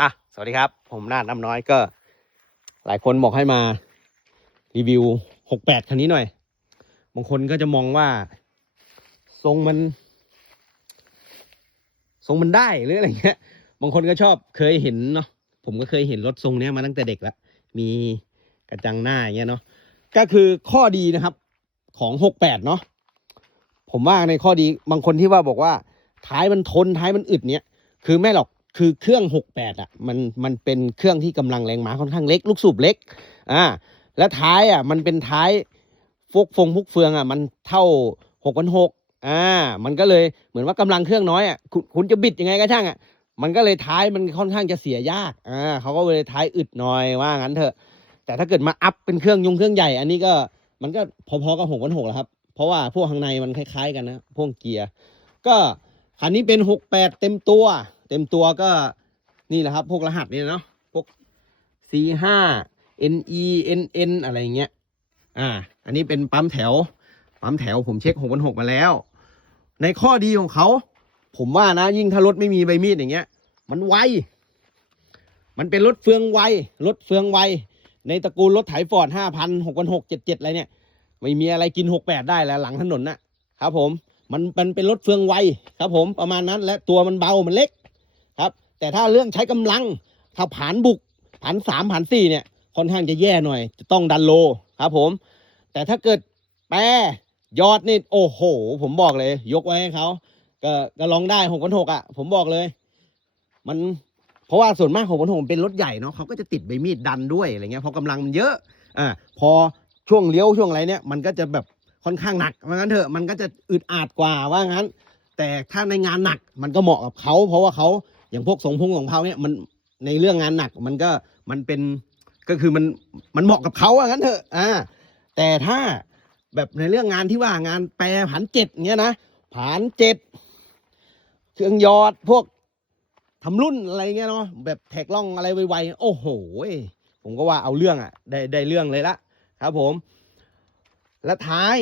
อะ สวัสดีครับ ผมนาดน้ำน้อยก็ หลายคนบอกให้มา รีวิวหกแปดคันนี้หน่อย บางคนก็จะมองว่า ทรงมัน ทรงมันได้หรืออะไรเงี้ย บางคนก็ชอบเคยเห็นเนาะ ผมก็เคยเห็นรถทรงเนี้ยมาตั้งแต่เด็กแล้ว มีกระจังหน้าอย่างเงี้ยเนาะ ก็คือข้อดีนะครับ ของหกแปดเนาะ ผมว่าในข้อดีบางคนที่ว่าบอกว่า ท้ายมันทนท้ายมันอึดเนี้ย คือไม่หรอก คือเครื่องหกแปดอะมันมันเป็นเครื่องที่กำลังแรงม้าค่อนข้างเล็ก ลูกสูบเล็กอ่าและท้ายอะมันเป็นท้ายฟกฟงฟุกเฟืองอะมันเท่าหกพันหกอ่ามันก็เลยเหมือนว่ากำลังเครื่องน้อยอะคุณคุณจะบิดยังไงก็ช่างอะมันก็เลยท้ายมันค่อนข้างจะเสียยากอ่าเขาก็เลยท้ายอึดหน่อยว่างั้นเถอะ แต่ถ้าเกิดมาอัพเป็นเครื่องยงเครื่องใหญ่ อันนี้ก็มันก็พอๆกับหกพันหกแล้วครับ เพราะว่าพวกข้างในมันคล้ายๆกันนะพวกเกียร์ก็คันนี้เป็นหกแปดเต็มตัว เต็มตัวก็นี่แหละครับ พวกรหัสเนี่ยเนาะพวก C ห้า N E N N อะไรเงี้ยอ่า อันนี้เป็นปั๊มแถว ปั๊มแถวผมเช็คหกพันหกมาแล้ว ในข้อดีของเขา ผมว่านะ ยิ่งถ้ารถไม่มีใบมีดอย่างเงี้ย มันไว มันเป็นรถเฟืองไว รถเฟืองไว ในตระกูลรถไถฟอร์ดห้าพันหกพันหกเจ็ดเจ็ดอะไรเนี่ย ไม่มีอะไรกินหกแปดได้แล้วหลังถนนน่ะครับผม มันมันเป็นรถเฟืองไวครับผมประมาณนั้นและตัวมันเบามันเล็ก แต่ถ้าเรื่องใช้กำลังถ้าผานบุกผานสามผานสี่เนี่ยค่อนข้างจะแย่หน่อย จะต้องดันโลครับผม แต่ถ้าเกิดแปรยอดนี่โอ้โห ผมบอกเลย ยกไว้ให้เขาก็ก็ลองได้หกพันหกอะ ผมบอกเลย มันเพราะว่าส่วนมากของพันหกเป็นรถใหญ่เนาะเขาก็จะติดใบมีดดันด้วยอะไรเงี้ยเพราะกำลังมันเยอะอ่าพอช่วงเลี้ยวช่วงอะไรเนี่ย มันก็จะแบบค่อนข้างหนักว่างั้นเถอะมันก็จะอึดอัดกว่าว่างั้น แต่ถ้าในงานหนักมันก็เหมาะกับเขาเพราะว่าเขา อย่างพวกสงพงของเขาเนี่ยมันในเรื่องงานหนักมันก็มันเป็นก็คือมันมันเหมาะกับเขาว่างั้นเถอะอ่าแต่ถ้าแบบในเรื่องงานที่ว่างานแปรผันเจ็ดเงี้ยนะผันเจ็ดเครื่องยอดพวกทำรุ่นอะไรเงี้ยเนาะแบบแท็กล่องอะไรไวๆโอ้โหผมก็ว่าเอาเรื่องอะ่ะได้ได้เรื่องเลยละครับผมและท้าย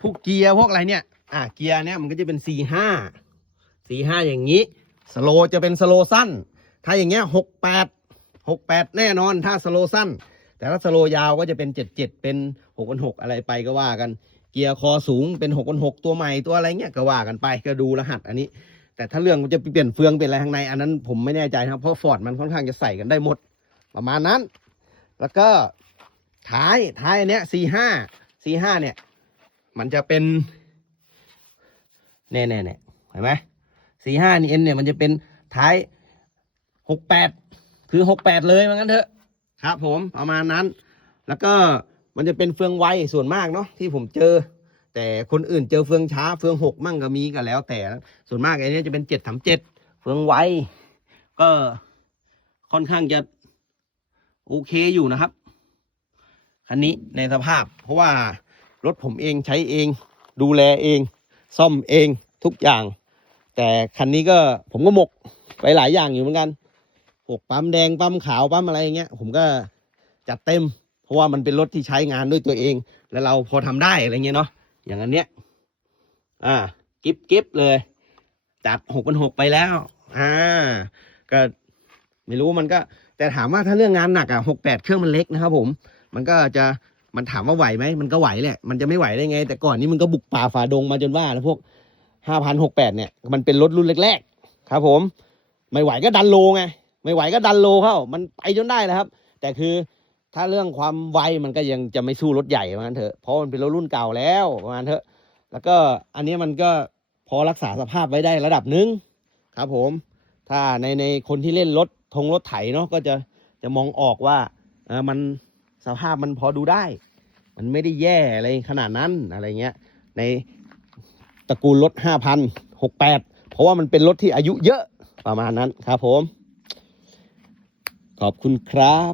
พวกเกียร์พวกอะไรเนี่ย อะเกียร์เนี่ยมันก็จะเป็น4 5 4 5อย่างนี้ สโลจะเป็นสโลสั้น ถ้าอย่างเงี้ย6 8 6 8แปดแน่นอนถ้าสโลสั้น แต่ถ้าสโลยาวก็จะเป็น7 7เจ็ดเป็น6 6อะไรไปก็ว่ากัน เกียร์คอสูงเป็น6 6ตัวใหม่ตัวอะไรเงี้ยก็ว่ากันไปก็ดูรหัสอันนี้ แต่ถ้าเรื่องมันจะเปลี่ยนเฟืองเป็นอะไรข้างใน อันนั้นผมไม่แน่ใจนะครับเพราะฟอร์ดมันค่อนข้างจะใส่กันได้หมด ประมาณนั้น แล้วก็ท้ายท้ายอันเนี้ย C ห้า C ห้าเนี่ย มันจะเป็นแน่แน่แน่เห็นไหม C ห้านี่เอ็นเนี่ยมันจะเป็นท้ายหกแปดคือหกแปดเลยมันงั้นเถอะครับ ผมประมาณนั้น แล้วก็มันจะเป็นเฟืองไวส่วนมากเนาะที่ผมเจอ แต่คนอื่นเจอเฟืองช้าเฟืองหกมั่งก็มีก็แล้ว แต่ส่วนมากไอ้นี่จะเป็นเจ็ดสามเจ็ดเฟืองไวก็ค่อนข้างจะโอเคอยู่นะครับคันนี้ในสภาพ เพราะว่ารถผมเองใช้เอง ดูแลเอง ซ่อมเองทุกอย่าง แต่คันนี้ก็ผมก็หมกไปหลายอย่างอยู่เหมือนกันพวกปั๊มแดงปั๊มขาวปั๊มอะไรอย่างเงี้ย ผมก็จัดเต็ม เพราะว่ามันเป็นรถที่ใช้งานด้วยตัวเอง แล้วเราพอทำได้อะไรเงี้ยเนาะอย่างอันเนี้ย อ่า กิฟกิฟเลยจัดหกพันหกไปแล้ว อ่า ก็ไม่รู้มันก็ แต่ถามว่าถ้าเรื่องงานหนักอะหกแปดเครื่องมันเล็กนะครับผม มันก็จะมันถามว่าไหวไหมมันก็ไหวแหละ มันจะไม่ไหวได้ไง แต่ก่อนนี้มันก็บุกป่าฝ่าดงมาจนว่าแล้วพวก ห้าพันหกแปดเนี่ย มันเป็นรถรุ่นแรกๆ ครับผม ไม่ไหวก็ดันโลไง ไม่ไหวก็ดันโลเข้า มันไปจนได้แล้วครับ แต่คือถ้าเรื่องความไวมันก็ยังจะไม่สู้รถใหญ่ประมาณเถอะ เพราะมันเป็นรถรุ่นเก่าแล้วประมาณเถอะ แล้วก็อันนี้มันก็พอรักษาสภาพไว้ได้ระดับหนึ่งครับผม ถ้าในในคนที่เล่นรถทงรถไถเนาะก็จะจะมองออกว่าเออมันสภาพมันพอดูได้ มันไม่ได้แย่อะไรขนาดนั้นอะไรเงี้ย ใน ระกูลรถห้าพันหกแปดเพราะว่ามันเป็นรถที่อายุเยอะประมาณนั้นครับผม ขอบคุณครับ